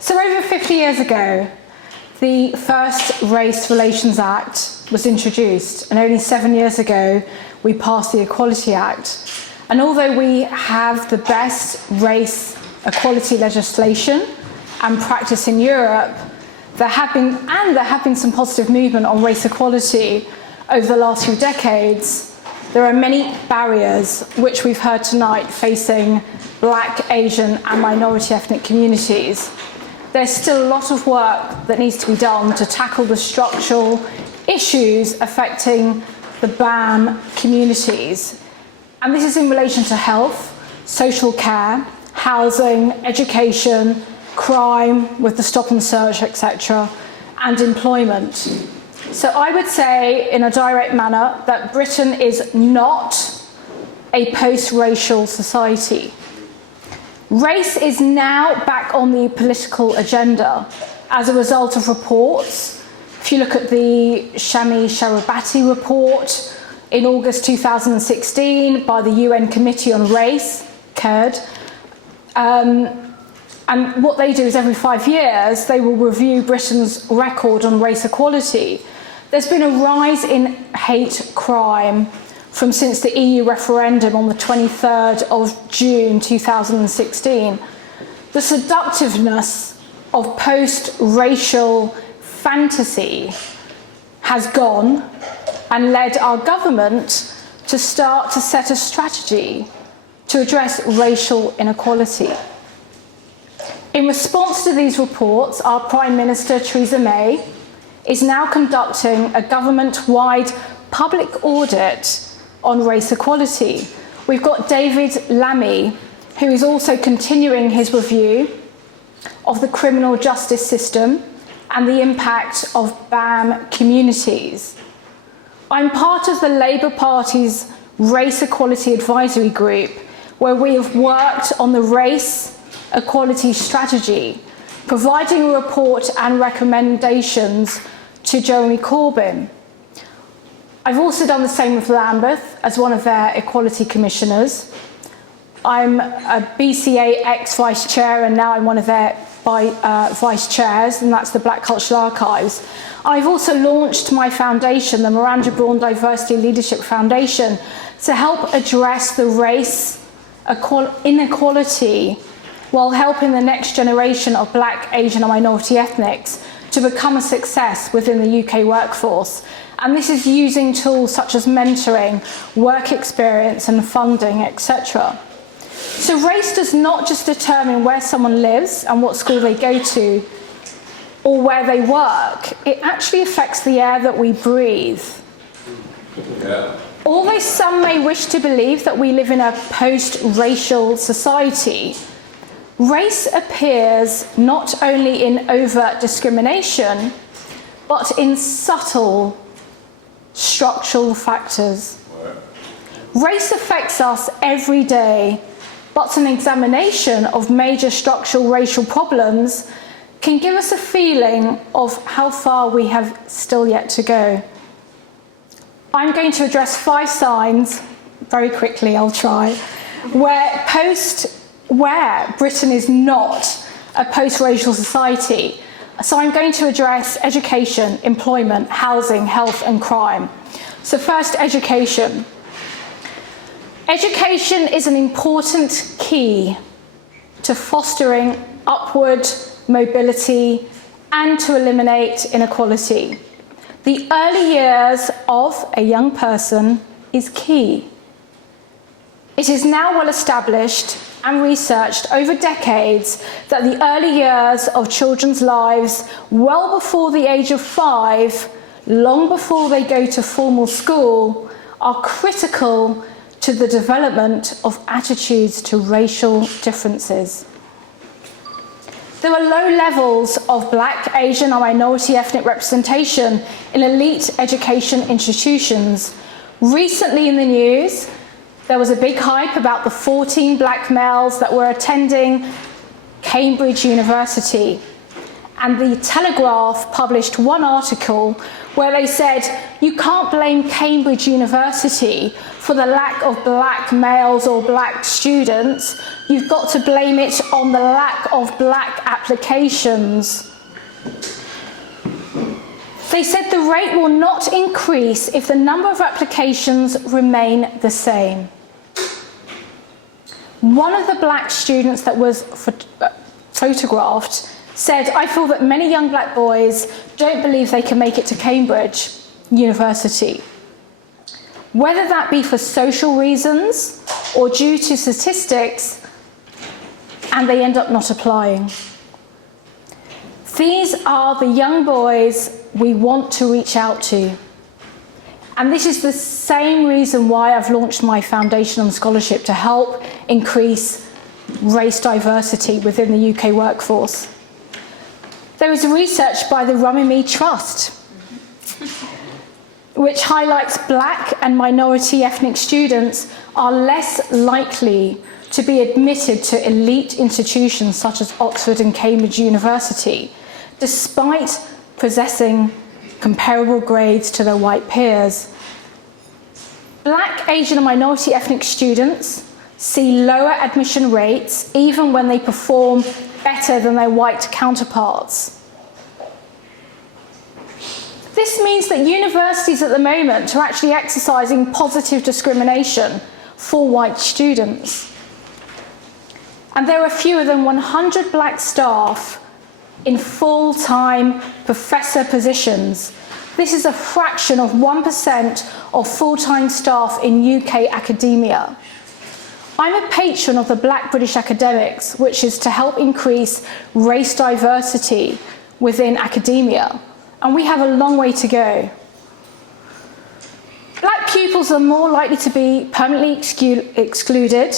So over 50 years ago, the first Race Relations Act was introduced, and only 7 years ago, we passed the Equality Act. And although we have the best race equality legislation and practice in Europe, there have been some positive movement on race equality over the last few decades. There are many barriers, which we've heard tonight, facing Black, Asian and minority ethnic communities. There's still a lot of work that needs to be done to tackle the structural issues affecting the BAM communities. And this is in relation to health, social care, housing, education, crime with the stop and search, etc., and employment. So I would say in a direct manner that Britain is not a post-racial society. Race is now back on the political agenda as a result of reports. If you look at the Shami Sharabati report in August 2016 by the UN Committee on Race, CURD, and what they do is every 5 years they will review Britain's record on race equality. There's been a rise in hate crime since the EU referendum on the 23rd of June 2016. The seductiveness of post-racial fantasy has gone and led our government to start to set a strategy to address racial inequality. In response to these reports, our Prime Minister, Theresa May, is now conducting a government-wide public audit on race equality. We've got David Lammy, who is also continuing his review of the criminal justice system and the impact of BAM communities. I'm part of the Labour Party's Race Equality Advisory Group, where we have worked on the race equality strategy, providing a report and recommendations to Jeremy Corbyn. I've also done the same with Lambeth as one of their equality commissioners. I'm a BCA ex-vice chair, and now I'm one of their vice chairs, and that's the Black Cultural Archives. I've also launched my foundation, the Miranda Brawn Diversity Leadership Foundation, to help address the race inequality while helping the next generation of Black, Asian and minority ethnics to become a success within the UK workforce. And this is using tools such as mentoring, work experience and funding, etc. So race does not just determine where someone lives and what school they go to or where they work. It actually affects the air that we breathe. Yeah. Although some may wish to believe that we live in a post-racial society, race appears not only in overt discrimination, but in subtle structural factors. Race affects us every day, but an examination of major structural racial problems can give us a feeling of how far we have still yet to go. I'm going to address 5 signs, very quickly I'll try, where Britain is not a post-racial society. So I'm going to address education, employment, housing, health and crime. So first, education. Education is an important key to fostering upward mobility and to eliminate inequality. The early years of a young person is key. It is now well established and researched over decades that the early years of children's lives, well before the age of 5, long before they go to formal school, are critical to the development of attitudes to racial differences. There are low levels of Black, Asian and minority ethnic representation in elite education institutions. Recently in the news, there was a big hype about the 14 Black males that were attending Cambridge University. and the Telegraph published one article where they said, you can't blame Cambridge University for the lack of black males or black students, you've got to blame it on the lack of black applications. They said the rate will not increase if the number of applications remain the same. One of the black students that was photographed said, I feel that many young black boys don't believe they can make it to Cambridge University. Whether that be for social reasons or due to statistics, and they end up not applying. These are the young boys we want to reach out to. And this is the same reason why I've launched my foundation on scholarship, to help increase race diversity within the UK workforce. There is research by the Rummamy Trust, which highlights black and minority ethnic students are less likely to be admitted to elite institutions such as Oxford and Cambridge University, despite possessing comparable grades to their white peers. Black, Asian and minority ethnic students see lower admission rates even when they perform better than their white counterparts. This means that universities at the moment are actually exercising positive discrimination for white students. And there are fewer than 100 black staff in full-time professor positions. This is a fraction of 1% of full-time staff in UK academia. I'm a patron of the Black British Academics, which is to help increase race diversity within academia, and we have a long way to go. Black pupils are more likely to be permanently excluded.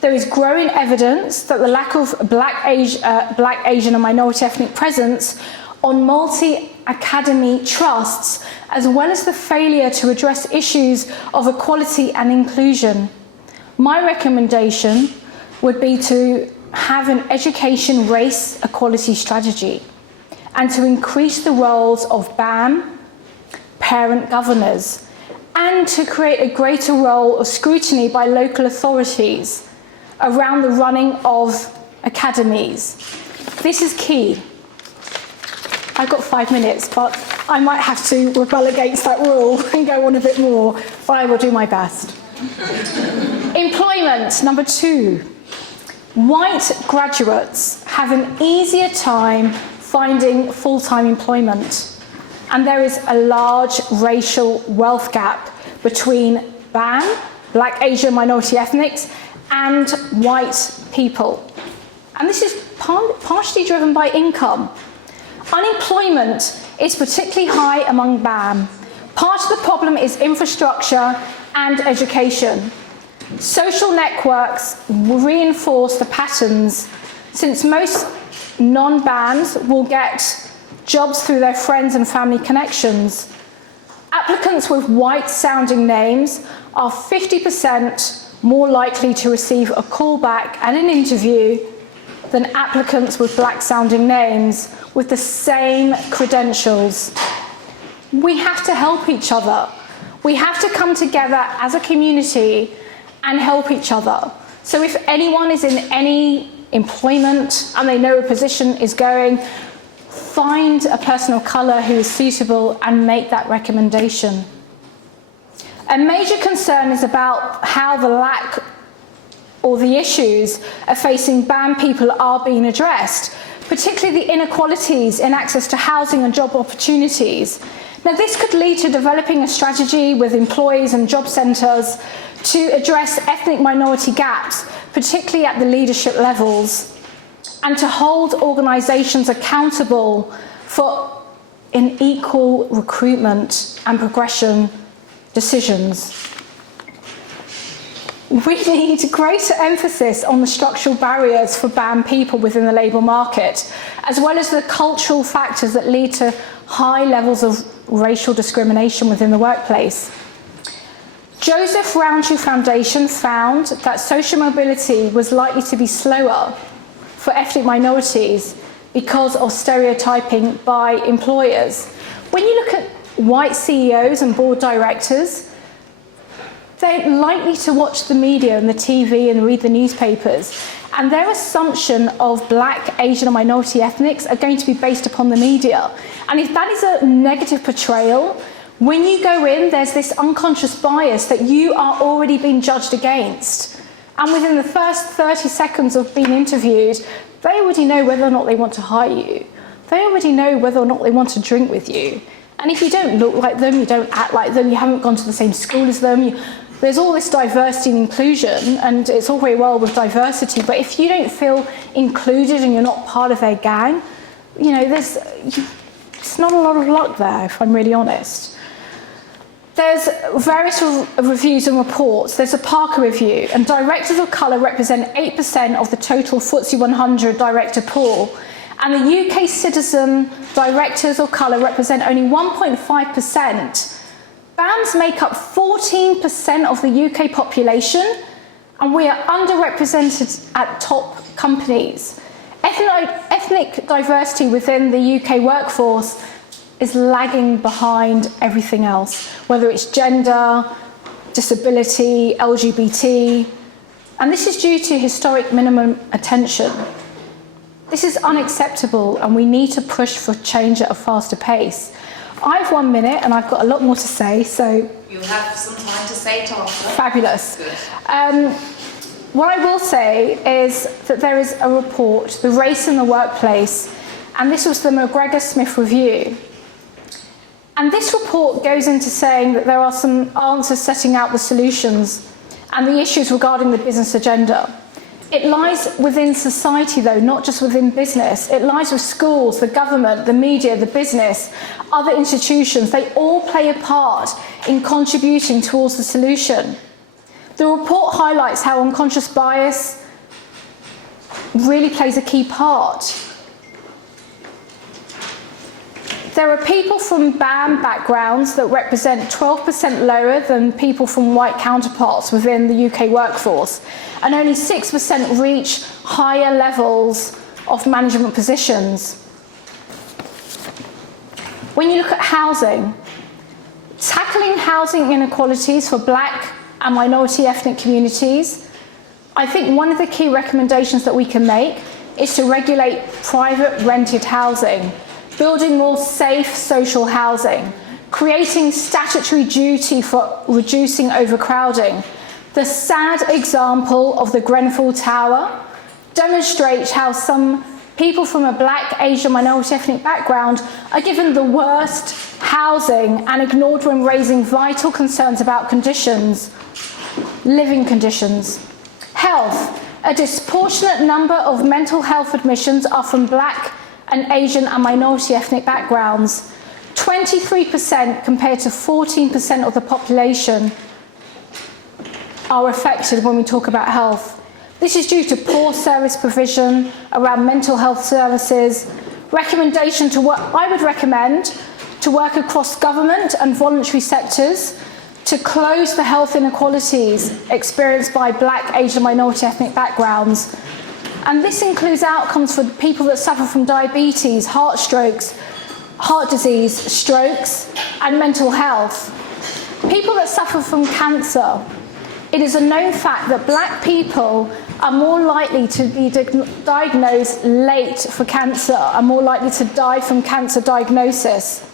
There is growing evidence that the lack of black, Asian and minority ethnic presence on multi-academy trusts, as well as the failure to address issues of equality and inclusion. My recommendation would be to have an education race equality strategy and to increase the roles of BAM, parent governors, and to create a greater role of scrutiny by local authorities around the running of academies. This is key. I've got 5 minutes, but I might have to rebel against that rule and go on a bit more, but I will do my best. Employment, number 2. White graduates have an easier time finding full-time employment, and there is a large racial wealth gap between BAM, Black, Asian, minority ethnics, and white people. And this is partially driven by income. Unemployment is particularly high among BAM. Part of the problem is infrastructure and education. Social networks reinforce the patterns, since most non-BAMs will get jobs through their friends and family connections. Applicants with white-sounding names are 50% more likely to receive a callback and an interview than applicants with black-sounding names with the same credentials. We have to help each other. We have to come together as a community and help each other. So if anyone is in any employment and they know a position is going, find a person of colour who is suitable and make that recommendation. A major concern is about how the lack or the issues of facing BAM people are being addressed, particularly the inequalities in access to housing and job opportunities. Now, this could lead to developing a strategy with employees and job centres to address ethnic minority gaps, particularly at the leadership levels, and to hold organisations accountable for unequal recruitment and progression decisions. We need greater emphasis on the structural barriers for BAM people within the labour market, as well as the cultural factors that lead to high levels of racial discrimination within the workplace. Joseph Rowntree Foundation found that social mobility was likely to be slower for ethnic minorities because of stereotyping by employers. When you look at white CEOs and board directors, they're likely to watch the media and the TV and read the newspapers, and their assumption of black, Asian and minority ethnics are going to be based upon the media. And if that is a negative portrayal, when you go in, there's this unconscious bias that you are already being judged against. And within the first 30 seconds of being interviewed, they already know whether or not they want to hire you. They already know whether or not they want to drink with you. And if you don't look like them, you don't act like them, you haven't gone to the same school as them, there's all this diversity and inclusion, and it's all very well with diversity, but if you don't feel included and you're not part of their gang, it's not a lot of luck there, if I'm really honest. There's various reviews and reports. There's a Parker review, and directors of colour represent 8% of the total FTSE 100 director pool, and the UK citizen directors of colour represent only 1.5%. BAMs make up 14% of the UK population, and we are underrepresented at top companies. Ethnic diversity within the UK workforce is lagging behind everything else, whether it's gender, disability, LGBT, and this is due to historic minimum attention. This is unacceptable, and we need to push for change at a faster pace. I have 1 minute and I've got a lot more to say, so... You'll have some time to say it after. Fabulous. Good. What I will say is that there is a report, The Race in the Workplace, and this was the McGregor-Smith review. And this report goes into saying that there are some answers setting out the solutions and the issues regarding the business agenda. It lies within society, though, not just within business. It lies with schools, the government, the media, the business, other institutions. They all play a part in contributing towards the solution. The report highlights how unconscious bias really plays a key part. There are people from BAM backgrounds that represent 12% lower than people from white counterparts within the UK workforce, and only 6% reach higher levels of management positions. When you look at housing, tackling housing inequalities for black and minority ethnic communities, I think one of the key recommendations that we can make is to regulate private rented housing, building more safe social housing, creating statutory duty for reducing overcrowding. The sad example of the Grenfell Tower demonstrates how some people from a black, Asian, minority ethnic background are given the worst housing and ignored when raising vital concerns about conditions, living conditions. Health. A disproportionate number of mental health admissions are from black and Asian and minority ethnic backgrounds. 23% compared to 14% of the population are affected when we talk about health. This is due to poor service provision around mental health services. I would recommend to work across government and voluntary sectors to close the health inequalities experienced by black, Asian, minority ethnic backgrounds. And this includes outcomes for people that suffer from diabetes, heart disease, strokes, and mental health. People that suffer from cancer. It is a known fact that black people are more likely to be diagnosed late for cancer, are more likely to die from cancer diagnosis.